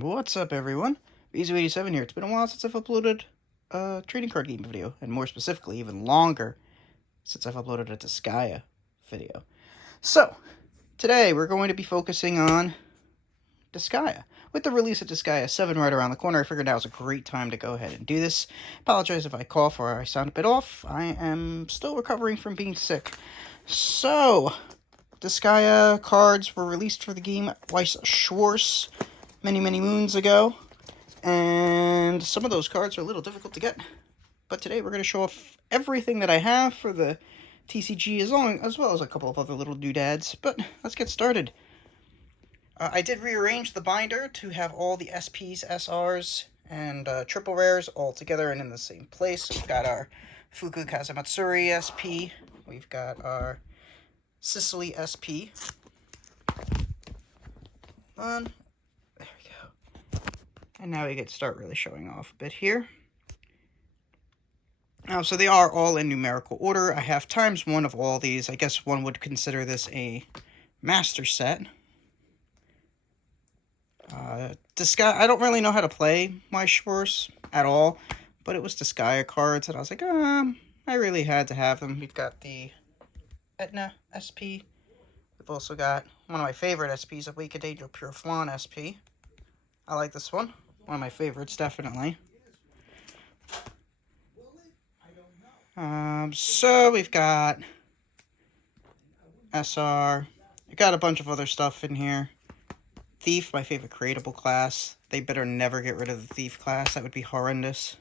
What's up, everyone? Beezu87 here. It's been a while since I've uploaded a trading card game video, and more specifically, even longer since I've uploaded a Disgaea video. So, today we're going to be focusing on Disgaea. With the release of Disgaea 7 right around the corner, I figured now was a great time to go ahead and do this. Apologize if I cough or I sound a bit off. I am still recovering from being sick. So, Disgaea cards were released for the game Weiss Schwarz many moons ago, and some of those cards are a little difficult to get. But today we're going to show off everything that I have for the TCG, as well as a couple of other little doodads. But let's get started. I did rearrange the binder to have all the SPs, SRs, and triple rares all together and in the same place. We've got our Fuku Kazamatsuri SP. We've got our Sicily SP. There we go. And now we get to start really showing off a bit here. So they are all in numerical order. I have ×1 of all these. I guess one would consider this a master set. Disgaea, I don't really know how to play my Schwarz at all, but it was Disgaea cards, and I was like, I really had to have them. We've got the Etna SP. We've also got one of my favorite SPs, a Wicked Angel Pure Flan SP. I like this one. One of my favorites, definitely. So we've got SR. We got a bunch of other stuff in here. Thief, my favorite creatable class. They better never get rid of the Thief class. That would be horrendous.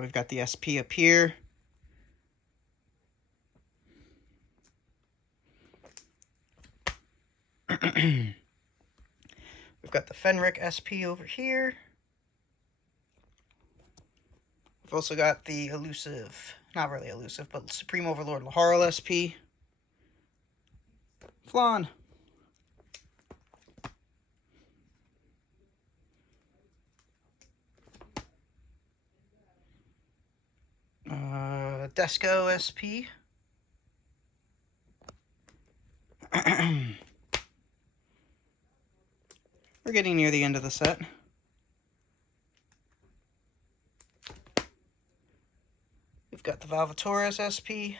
We've got the SP up here. We've got the Fenric SP over here. We've also got the elusive, not really elusive, but Supreme Overlord Laharl SP. Flan. Desco SP. We're getting near the end of the set. We've got the Valvatores SP.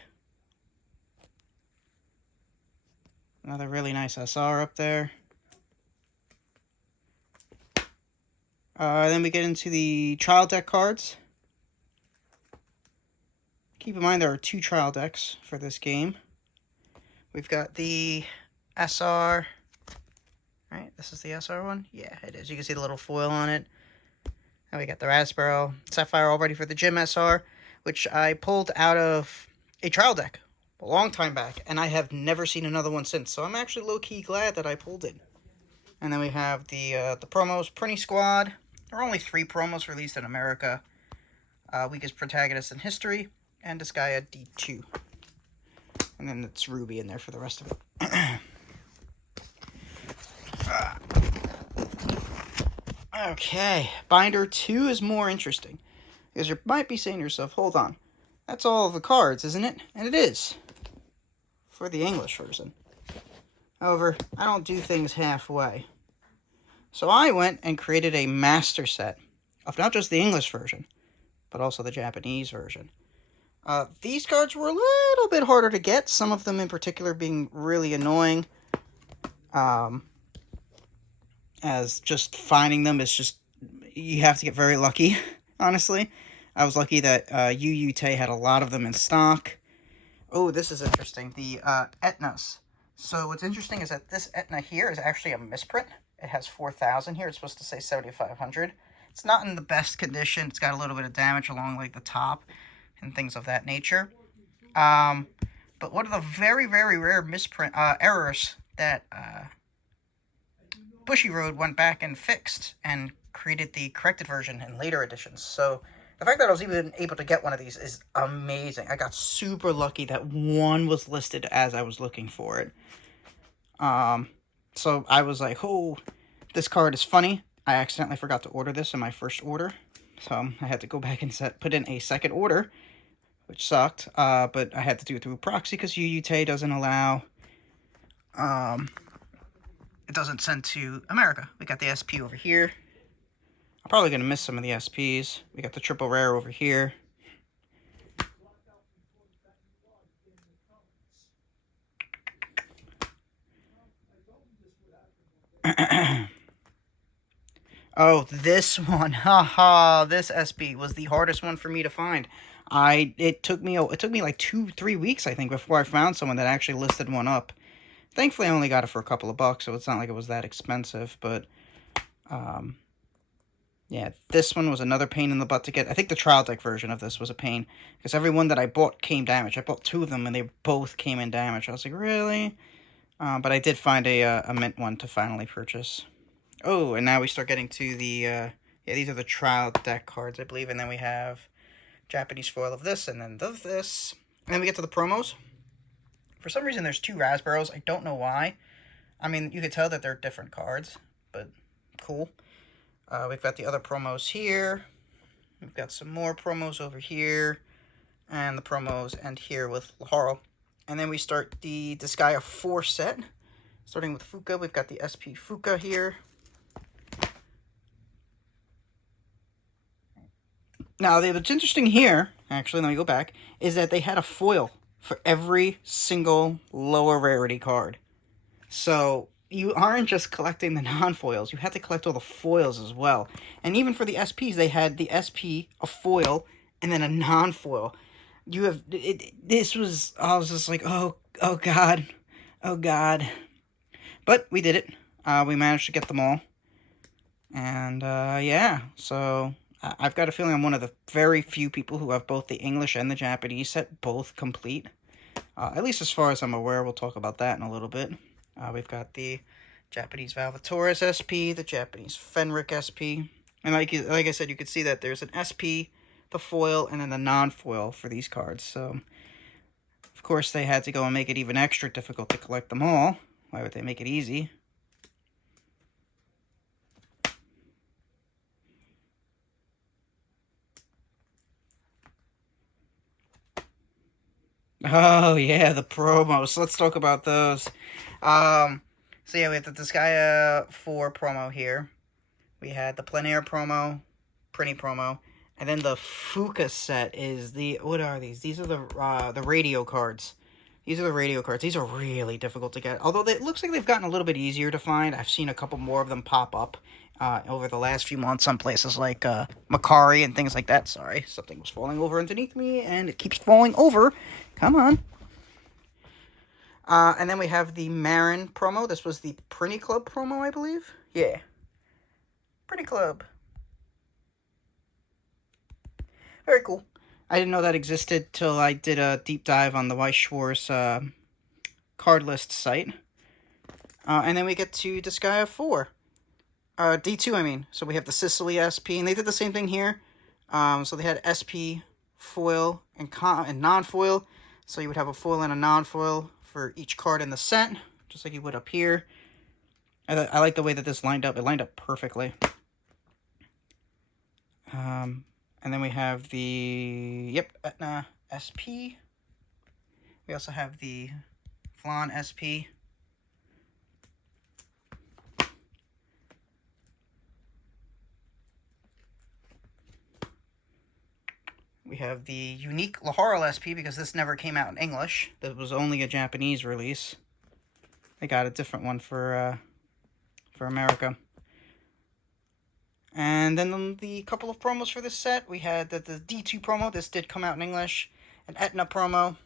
Another really nice SR up there. Then we get into the trial deck cards. Keep in mind there are 2 trial decks for this game. We've got the SR. Right, this is the SR one? Yeah, it is. You can see the little foil on it. And we got the Raspberry Sapphire all ready for the Gym SR, which I pulled out of a trial deck a long time back, and I have never seen another one since, so I'm actually low-key glad that I pulled it. And then we have the promos, Prinny Squad. There are only 3 promos released in America. Weakest Protagonist in History, and Disgaea D2. And then it's Ruby in there for the rest of it. Okay, Binder 2 is more interesting, because you might be saying to yourself, hold on, that's all of the cards, isn't it? And it is, for the English version. However, I don't do things halfway. So I went and created a master set of not just the English version, but also the Japanese version. These cards were a little bit harder to get, some of them in particular being really annoying. As just finding them is just, you have to get very lucky, honestly. I was lucky that UUT had a lot of them in stock. Oh, this is interesting. The Etnas. So what's interesting is that this Etna here is actually a misprint. It has 4,000 here. It's supposed to say 7,500. It's not in the best condition. It's got a little bit of damage along like the top and things of that nature. But one of the very rare misprint errors that Bushiroad went back and fixed and created the corrected version in later editions. So the fact that I was even able to get one of these is amazing. I got super lucky that one was listed as I was looking for it. So I was like, oh, this card is funny. I accidentally forgot to order this in my first order. So I had to go back and put in a second order, which sucked. But I had to do it through proxy because UUT doesn't allow doesn't send to America. We got the SP over here. I'm probably going to miss some of the SPs. We got the triple rare over here. Oh, this one. Haha, this SP was the hardest one for me to find. It took me like 2-3 weeks, I think, before I found someone that actually listed one up. Thankfully, I only got it for a couple of bucks, so it's not like it was that expensive, but yeah, this one was another pain in the butt to get. I think the trial deck version of this was a pain, because every one that I bought came damaged. I bought 2 of them, and they both came in damaged. I was like, really? But I did find a mint one to finally purchase. Oh, and now we start getting to the, yeah, these are the trial deck cards, I believe, and then we have Japanese foil of this, and then of this. And then we get to the promos. For some reason, there's 2 Raspberries. I don't know why. I mean, you could tell that they're different cards, but cool. We've got the other promos here. We've got some more promos over here. And the promos end here with Laharo. And then we start the Disgaea 4 set. Starting with Fuka, we've got the SP Fuka here. Now, what's interesting here, actually, let me go back, is that they had a foil for every single lower rarity card. So you aren't just collecting the non-foils, you had to collect all the foils as well. And even for the SPs, they had the SP, a foil, and then a non-foil. You have, this was, I was just like, oh god, oh god. But we did it. We managed to get them all. And, yeah, so I've got a feeling I'm one of the very few people who have both the English and the Japanese set both complete. At least as far as I'm aware. We'll talk about that in a little bit. We've got the Japanese Valvatoris SP, the Japanese Fenric SP. And like I said, you can see that there's an SP, the foil, and then the non-foil for these cards. So, of course, they had to go and make it even extra difficult to collect them all. Why would they make it easy? Oh, yeah, the promos. Let's talk about those. So yeah, we have the Disgaea 4 promo here. We had the Plein Air promo, Prinny promo, and then the Fuka set is the, what are these? These are the radio cards. These are the radio cards. These are really difficult to get. Although it looks like they've gotten a little bit easier to find. I've seen a couple more of them pop up over the last few months on places like Macari and things like that. Sorry, something was falling over underneath me, and it keeps falling over. Come on. And then we have the Marin promo. This was the Prinny Club promo, I believe. Yeah. Prinny Club. Very cool. I didn't know that existed till I did a deep dive on the Weiss Schwarz card list site. And then we get to Disgaea 4. D2, I mean. So we have the Sicily SP, and they did the same thing here. So they had SP, foil, and non-foil. So you would have a foil and a non-foil for each card in the set, just like you would up here. I like the way that this lined up. It lined up perfectly. And then we have the, yep, Etna SP. We also have the Flan SP. We have the unique Laharo SP, because this never came out in English. That was only a Japanese release. They got a different one for America. And then the couple of promos for this set, we had the D2 promo. This did come out in English. An Etna promo.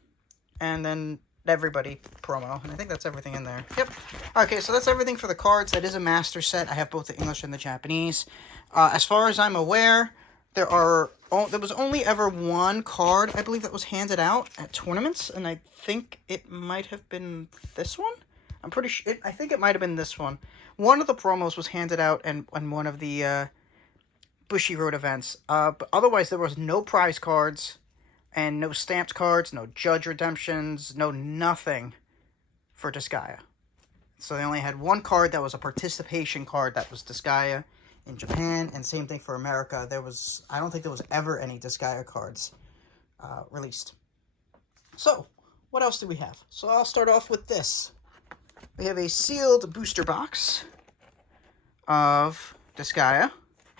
And then everybody promo. And I think that's everything in there. Yep. Okay, so that's everything for the cards. That is a master set. I have both the English and the Japanese. As far as I'm aware, there was only ever one card, I believe, that was handed out at tournaments. And I think it might have been this one. I'm pretty sure. I think it might have been this one. One of the promos was handed out in one of the Bushi Road events. But otherwise, there was no prize cards and no stamped cards, no judge redemptions, no nothing for Disgaea. So they only had one card that was a participation card that was Disgaea in Japan, and same thing for America. I don't think there was ever any Disgaea cards released. So, what else do we have? So I'll start off with this. we have a sealed booster box of Disgaea.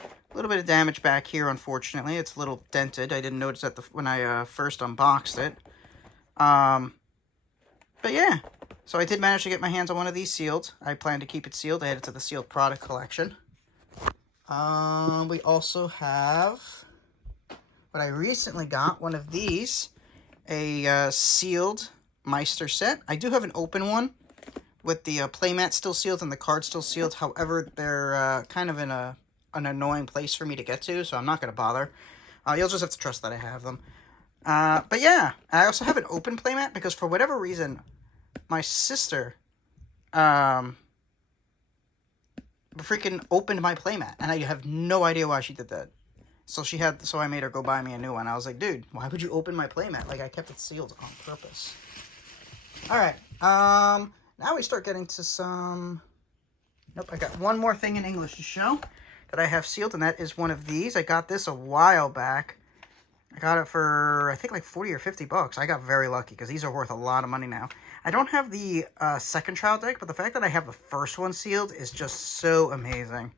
A little bit of damage back here, unfortunately. It's a little dented. I didn't notice that when I first unboxed it. But yeah, so I did manage to get my hands on one of these sealed. I plan to keep it sealed. I added it to the sealed product collection. We also have what I recently got, one of these, a sealed Meister set. I do have an open one with the playmat still sealed and the card still sealed. However, they're kind of in an annoying place for me to get to, so I'm not going to bother. You'll just have to trust that I have them. But yeah, I also have an open playmat because for whatever reason, my sister freaking opened my playmat, and I have no idea why she did that. So I made her go buy me a new one. I was like, dude, why would you open my playmat? Like, I kept it sealed on purpose. Alright, now we start getting to some... Nope, I got one more thing in English to show that I have sealed, and that is one of these. I got this a while back. I got it for, I think, like 40 or 50 bucks. I got very lucky, because these are worth a lot of money now. I don't have the second trial deck, but the fact that I have the first one sealed is just so amazing.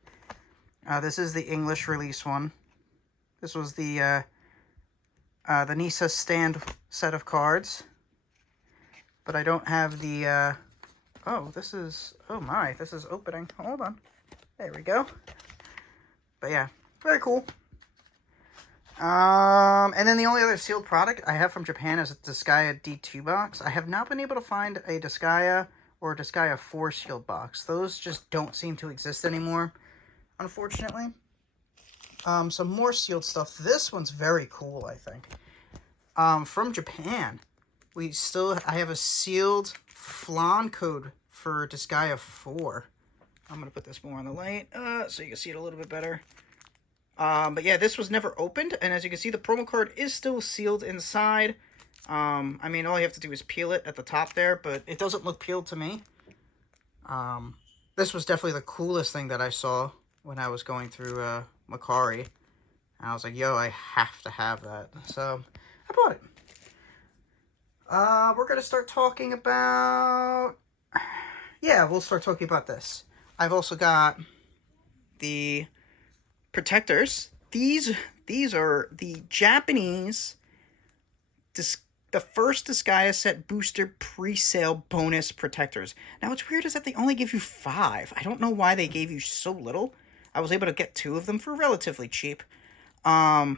This is the English release one. This was the Nisa stand set of cards. But I don't have the, oh, this is opening. Hold on. There we go. But yeah, very cool. And then the only other sealed product I have from Japan is a Disgaea D2 box. I have not been able to find a Disgaea or a Disgaea 4 sealed box. Those just don't seem to exist anymore, unfortunately. Some more sealed stuff. This one's very cool, I think. From Japan, I have a sealed flan code for Disgaea 4. I'm going to put this more on the light, so you can see it a little bit better. But yeah, this was never opened, and as you can see, the promo card is still sealed inside. I mean, all you have to do is peel it at the top there, but it doesn't look peeled to me. This was definitely the coolest thing that I saw when I was going through, Macari. And I was like, yo, I have to have that. So, I bought it. We're gonna start talking about... Yeah, we'll start talking about this. I've also got the protectors. These are the Japanese, the first Disgaea set booster pre-sale bonus protectors. Now, what's weird is that they only give you 5. I don't know why they gave you so little. I was able to get 2 of them for relatively cheap. But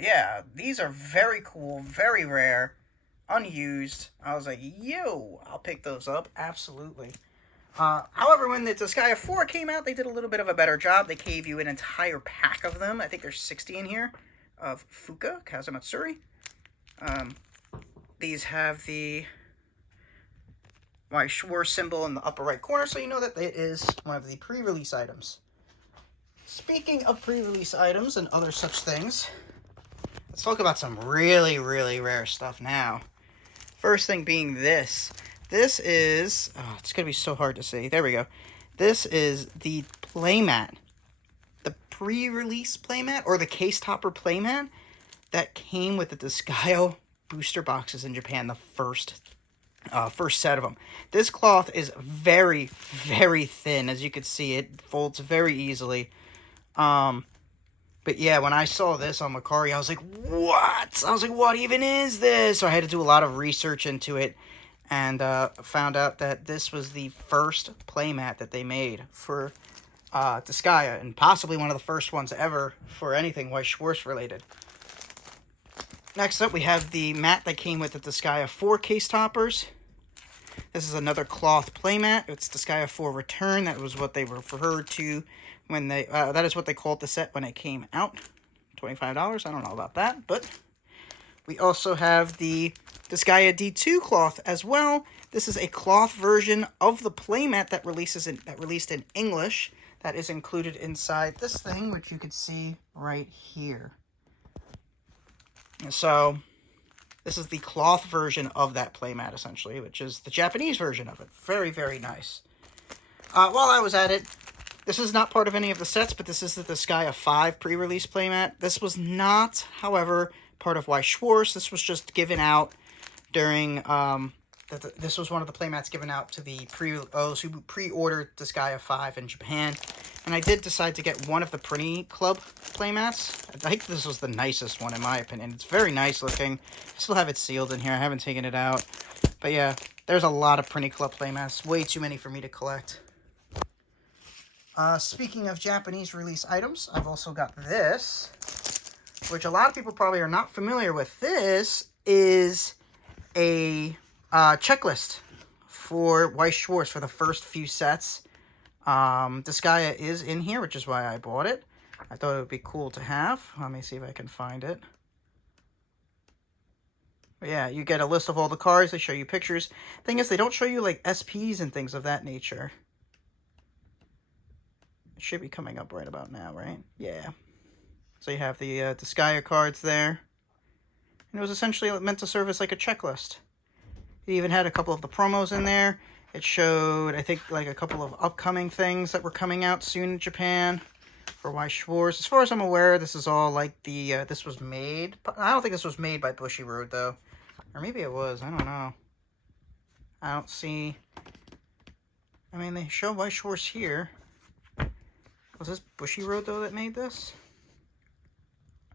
yeah, these are very cool, very rare, unused. I was like, yo, I'll pick those up, absolutely. However, when the Disgaea 4 came out, they did a little bit of a better job. They gave you an entire pack of them. I think there's 60 in here, of Fuka, Kazamatsuri. These have the Schwarz symbol in the upper right corner, so you know that it is one of the pre-release items. Speaking of pre-release items and other such things, let's talk about some really, really rare stuff now. First thing being this. This is... Oh, it's going to be so hard to see. There we go. This is the playmat. The pre-release playmat, or the case topper playmat, that came with the Disgaea booster boxes in Japan, the first set of them. This cloth is very, very thin. As you can see, it folds very easily. But yeah, when I saw this on Macari, I was like, what? I was like, what even is this? So I had to do a lot of research into it, and found out that this was the first playmat that they made for Disgaea, and possibly one of the first ones ever for anything Weiss Schwarz related. Next up, we have the mat that came with the Disgaea 4 case toppers. This is another cloth playmat. It's Disgaea 4 Return. That was what they referred to when they... that is what they called the set when it came out. $25. I don't know about that, but... We also have the Disgaea D2 cloth as well. This is a cloth version of the playmat that released in English. That is included inside this thing, which you can see right here. So, this is the cloth version of that playmat, essentially, which is the Japanese version of it. Very, very nice. While I was at it, this is not part of any of the sets, but this is the Disgaea 5 pre-release playmat. This was not, however, part of Weiss Schwarz. This was just given out during the this was one of the playmats given out to the those who pre-ordered Disgaea 5 in Japan. And I did decide to get one of the Printy Club playmats. I think this was the nicest one, in my opinion. It's very nice looking. I still have it sealed in here. I haven't taken it out. But yeah, there's a lot of Printy Club playmats. Way too many for me to collect. Speaking of Japanese release items, I've also got this, which a lot of people probably are not familiar with. This is a checklist for Weiss Schwarz for the first few sets. Disgaea is in here, which is why I bought it. I thought it would be cool to have. Let me see if I can find it. But yeah, you get a list of all the cards. They show you pictures. Thing is, they don't show you like SPs and things of that nature. It should be coming up right about now, right? Yeah. So you have the Disgaea cards there. And it was essentially meant to serve as like a checklist. It even had a couple of the promos in there. It showed, I think, like a couple of upcoming things that were coming out soon in Japan for Weiss Schwarz. As far as I'm aware, this is all like the, this was made. I don't think this was made by Bushiroad, though. Or maybe it was. I don't know. I don't see. I mean, they show Weiss Schwarz here. Was this Bushiroad, though, that made this?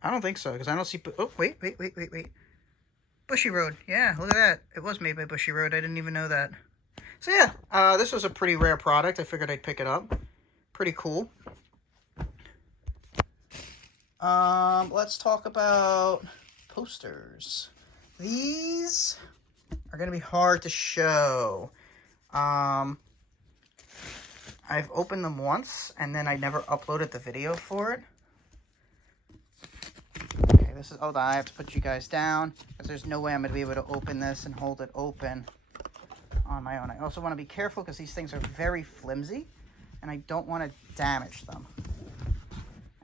I don't think so, because I don't see. Oh, wait. Bushiroad. Yeah, look at that. It was made by Bushiroad. I didn't even know that. So yeah, this was a pretty rare product. I figured I'd pick it up. Pretty cool. Let's talk about posters. These are going to be hard to show. I've opened them once, and then I never uploaded the video for it. Okay, this is... Hold on, I have to put you guys down, because there's no way I'm going to be able to open this and hold it open on my own. I also want to be careful because these things are very flimsy and I don't want to damage them,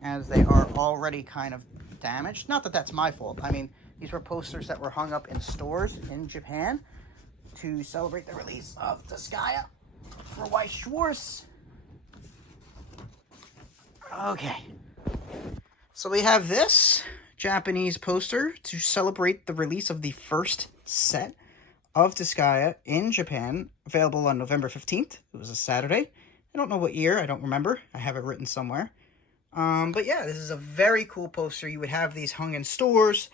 as they are already kind of damaged. Not that that's my fault. I mean, these were posters that were hung up in stores in Japan to celebrate the release of Disgaea for Weiss Schwarz. Okay, so we have this Japanese poster to celebrate the release of the first set of Disgaea in Japan, available on November 15th. It was a Saturday. I don't know what year. I don't remember. I have it written somewhere. But yeah, this is a very cool poster. You would have these hung in stores,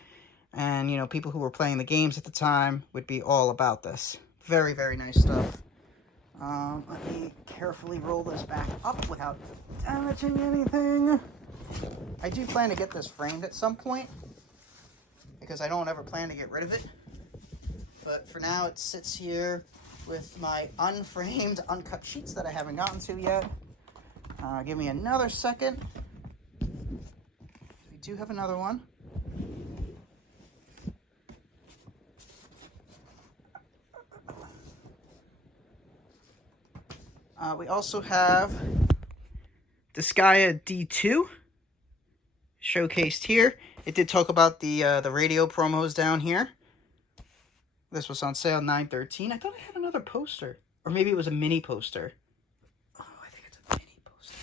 and, you know, people who were playing the games at the time would be all about this. Very, very nice stuff. Let me carefully roll this back up without damaging anything. I do plan to get this framed at some point, because I don't ever plan to get rid of it. But for now, it sits here with my unframed, uncut sheets that I haven't gotten to yet. Give me another second. We do have another one. We also have Disgaea D2 showcased here. It did talk about the radio promos down here. This was on sale $9.13. I thought I had another poster. Or maybe it was a mini poster. Oh, I think it's a mini poster.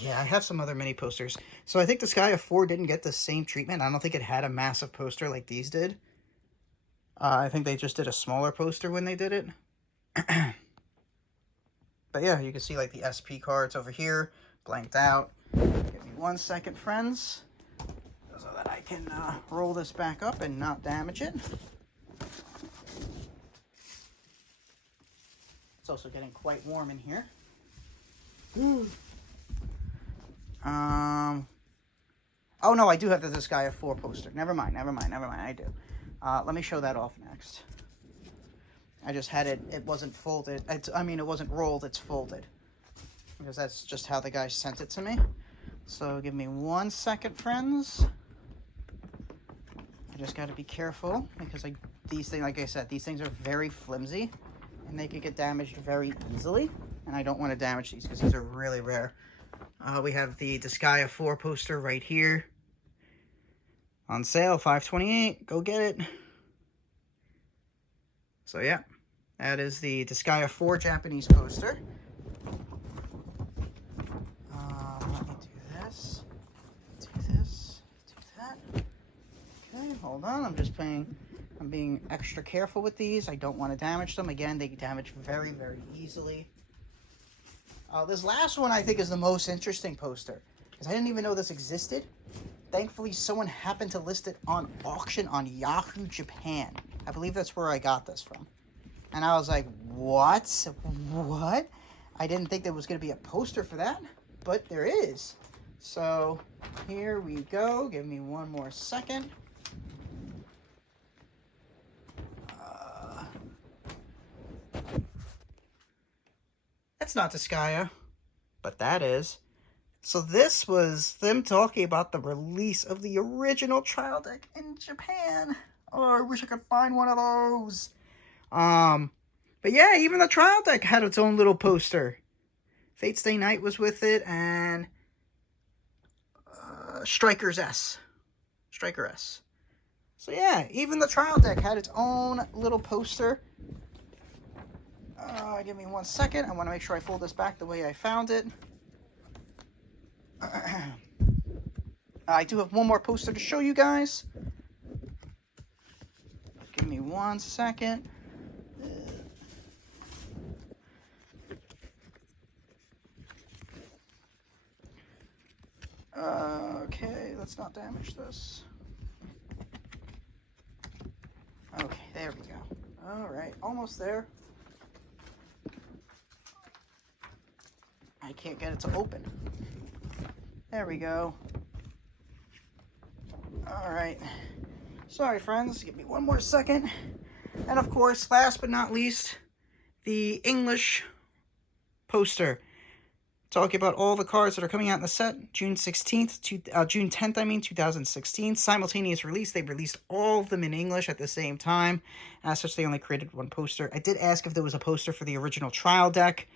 Yeah, I have some other mini posters. So I think Disgaea 4 didn't get the same treatment. I don't think it had a massive poster like these did. I think they just did a smaller poster when they did it. But yeah, you can see like the SP cards over here, blanked out. Give me 1 second, friends, so that I can roll this back up and not damage it. It's also getting quite warm in here. Oh no, I do have the Disgaea 4 poster. Never mind, I do. Let me show that off next. I just had it wasn't folded. It wasn't rolled, it's folded. Because that's just how the guy sent it to me. So give me 1 second, friends. I just got to be careful because these things, like I said, these things are very flimsy and they could get damaged very easily. And I don't want to damage these because these are really rare. We have the Disgaea 4 poster right here. On sale, $5.28. Go get it. So yeah, that is the Disgaea 4 Japanese poster. Let me do this. Do this. Do that. Okay, hold on. I'm just paying I'm being extra careful with these. I don't want to damage them. Again, they damage very, very easily. This last one I think is the most interesting poster, because I didn't even know this existed. Thankfully, someone happened to list it on auction on Yahoo Japan. I believe that's where I got this from. And I was like, what? What? I didn't think there was going to be a poster for that, but there is. So, here we go. Give me one more second. That's not Disgaea, but that is. So this was them talking about the release of the original trial deck in Japan. Oh, I wish I could find one of those. But yeah, even the trial deck had its own little poster. Fate's Day Night was with it, and Striker S. So yeah, even the trial deck had its own little poster. Give me one second. I want to make sure I fold this back the way I found it. I do have one more poster to show you guys. Give me one second. Okay, let's not damage this. Okay, there we go. Alright, almost there. I can't get it to open. There we go. Alright. Sorry, friends. Give me one more second. And of course, last but not least, the English poster. Talking about all the cards that are coming out in the set. June 10th, 2016. Simultaneous release. They released all of them in English at the same time. As such, they only created one poster. I did ask if there was a poster for the original trial deck.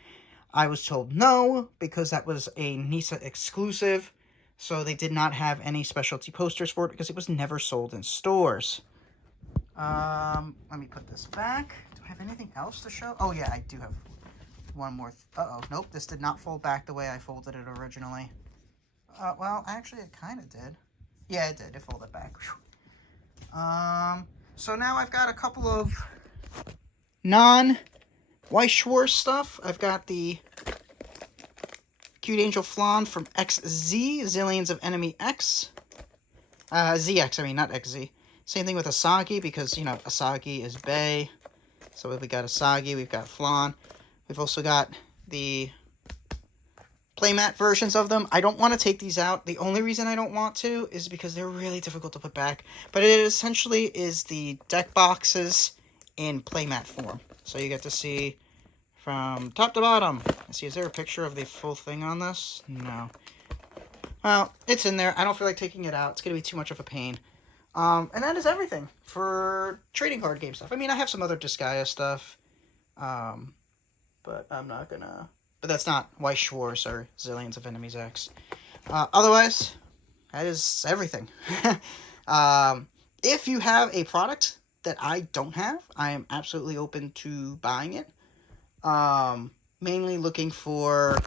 I was told no, because that was a NISA exclusive. So they did not have any specialty posters for it, because it was never sold in stores. Let me put this back. Do I have anything else to show? Oh yeah, I do have one more. Uh-oh, nope, this did not fold back the way I folded it originally. Well, actually it kind of did. Yeah, it did. It folded back. So now I've got a couple of non-Weiss Schwarz stuff. I've got the Cute Angel Flan from XZ, Zillions of Enemy X. ZX, I mean, not XZ. Same thing with Asagi, because, you know, Asagi is Bay. So we got Asagi, we've got Flan. We've also got the playmat versions of them. I don't want to take these out. The only reason I don't want to is because they're really difficult to put back. But it essentially is the deck boxes in playmat form. So you get to see from top to bottom. Let's see, is there a picture of the full thing on this? No. Well, it's in there. I don't feel like taking it out. It's going to be too much of a pain. And that is everything for trading card game stuff. I mean, I have some other Disgaea stuff. But I'm not gonna... But that's not Weiss Schwarz or Zillions of Enemies X. Otherwise, that is everything. If you have a product that I don't have, I am absolutely open to buying it. Mainly looking for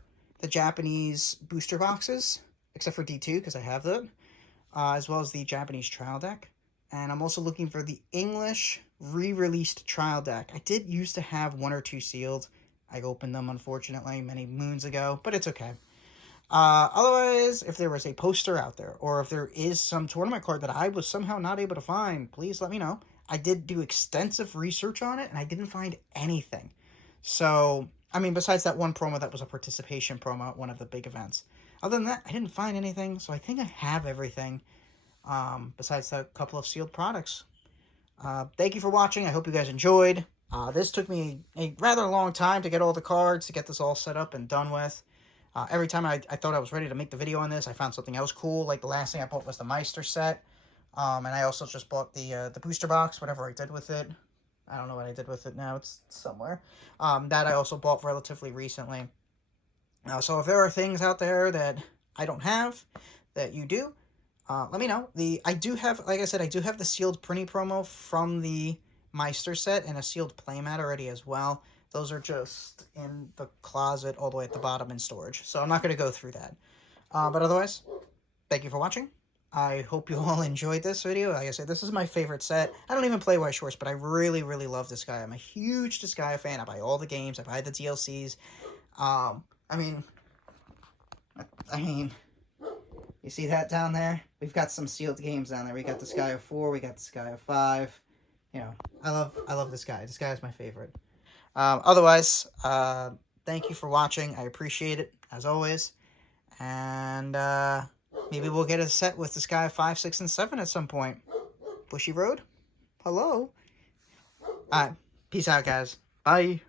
the Japanese booster boxes, except for D2, because I have that. As well as the Japanese trial deck. And I'm also looking for the English re-released trial deck. I did used to have one or two sealed. I opened them, unfortunately, many moons ago, but it's okay. Otherwise, if there was a poster out there, or if there is some tournament card that I was somehow not able to find, please let me know. I did do extensive research on it, and I didn't find anything. So, I mean, besides that one promo that was a participation promo at one of the big events. Other than that, I didn't find anything, so I think I have everything, besides a couple of sealed products. Thank you for watching. I hope you guys enjoyed. This took me a rather long time to get all the cards, to get this all set up and done with. Every time I thought I was ready to make the video on this, I found something else cool. Like the last thing I bought was the Meister set. And I also just bought the booster box, whatever I did with it. I don't know what I did with it now. It's somewhere. That I also bought relatively recently. So if there are things out there that I don't have, that you do, let me know. I do have, like I said, I do have the sealed printing promo from the Meister set and a sealed playmat already as well. Those are just in the closet all the way at the bottom in storage. So I'm not going to go through that. But otherwise, thank you for watching. I hope you all enjoyed this video. Like I said, this is my favorite set. I don't even play Weiss Schwarz, but I really, really love Disgaea. I'm a huge Disgaea fan. I buy all the games. I buy the DLCs. I mean, you see that down there? We've got some sealed games down there. We got Disgaea 4, we got Disgaea 5. You know, I love Disgaea. Disgaea is my favorite. Otherwise, thank you for watching. I appreciate it, as always. And, maybe we'll get a set with Disgaea 5, 6, and 7 at some point. Bushy Road? Hello? Alright, peace out, guys. Bye.